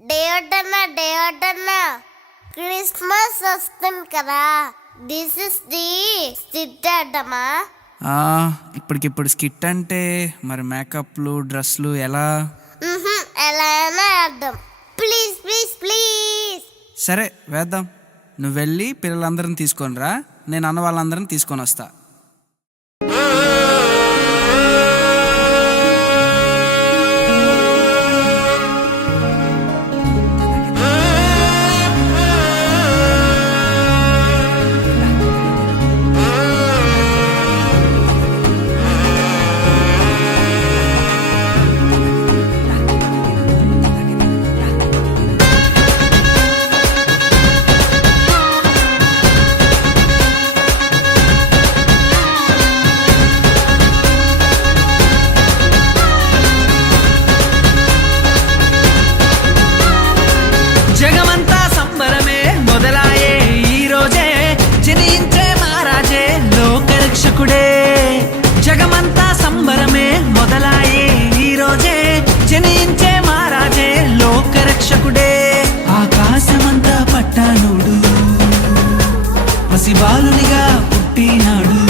దేవటన్నా Christmas వస్తుంది కదా. This is the skit అడ్డమా? ఇప్పటికిప్పుడు స్కిట్ అంటే మరి మేకప్లు డ్రెస్లు ఎలా? ఎలా అయినా అర్థం. Please please please. సరే వేద్దాం. నువ్వు వెళ్ళి పిల్లలందరిని తీసుకొని రా, నేను అన్న వాళ్ళందరిని తీసుకొని వస్తా. జగమంతా సంబరమే మొదలాయే ఈ రోజే, జనించే మహారాజే లోకరక్షకుడే. జగమంతా సంబరమే మొదలాయే ఈ రోజే, జనించే మహారాజే లోకరక్షకుడే. ఆకాశమంతా పట్టానుడు పసిబాలునిగా పుట్టినాడు.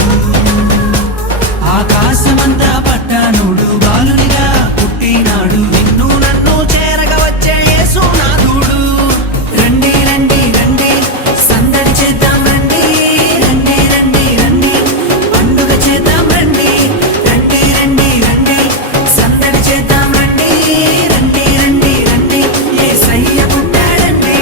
ఆకాశమంతా పట్టానుడు బాలునిగా పుట్టినాడు. నిన్ను నన్ను చేరగా వచ్చే యేసునాథుడు. రండి రండి రండి సందడి చేద్దాం రండి. రండి రండి రండి పండుగ చేద్దాం రండి. రండి రండి రండి సందడి చేద్దాం రండి. రండి రండి రండి యేసయ్య పుట్టాడండి.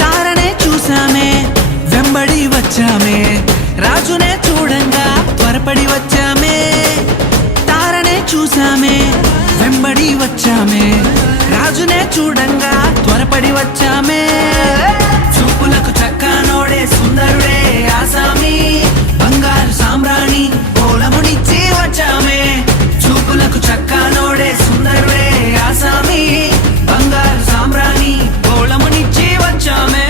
తారనే చూసామే వెంబడి వచ్చామే, రాజునే చూడంగా త్వరపడి వచ్చామే. తారనే చూసామే వెంబడి వచ్చామే, రాజునే చూడంగా త్వరపడి వచ్చామే. చూపులకు చక్కనోడే సుందరుడే ఆసామి, బంగారు సామ్రాణి పోలమునిచ్చి వచ్చామే. చూపులకు చక్కనోడే సుందరుడే ఆసామి, బంగారు సామ్రాణి పోలమునిచ్చి వచ్చామే.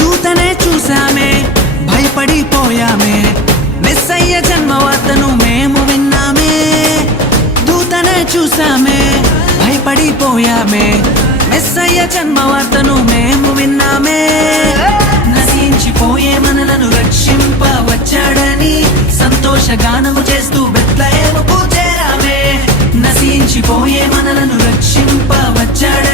దూతనే చూసామే భయపడిపోయామే, మెస్సయ్య జన్మవార్తను మేము విన్నామే. దూతనే చూసామే భయపడిపోయామే, మెస్సయ్య జన్మవార్తను మేము విన్నామే. నశించిపోయే మనలను రక్షింపవచ్చాడని సంతోషగానము చేస్తూ బెత్లెహేముకు చేరామే. నశించిపోయే మనలను రక్షింపవచ్చాడని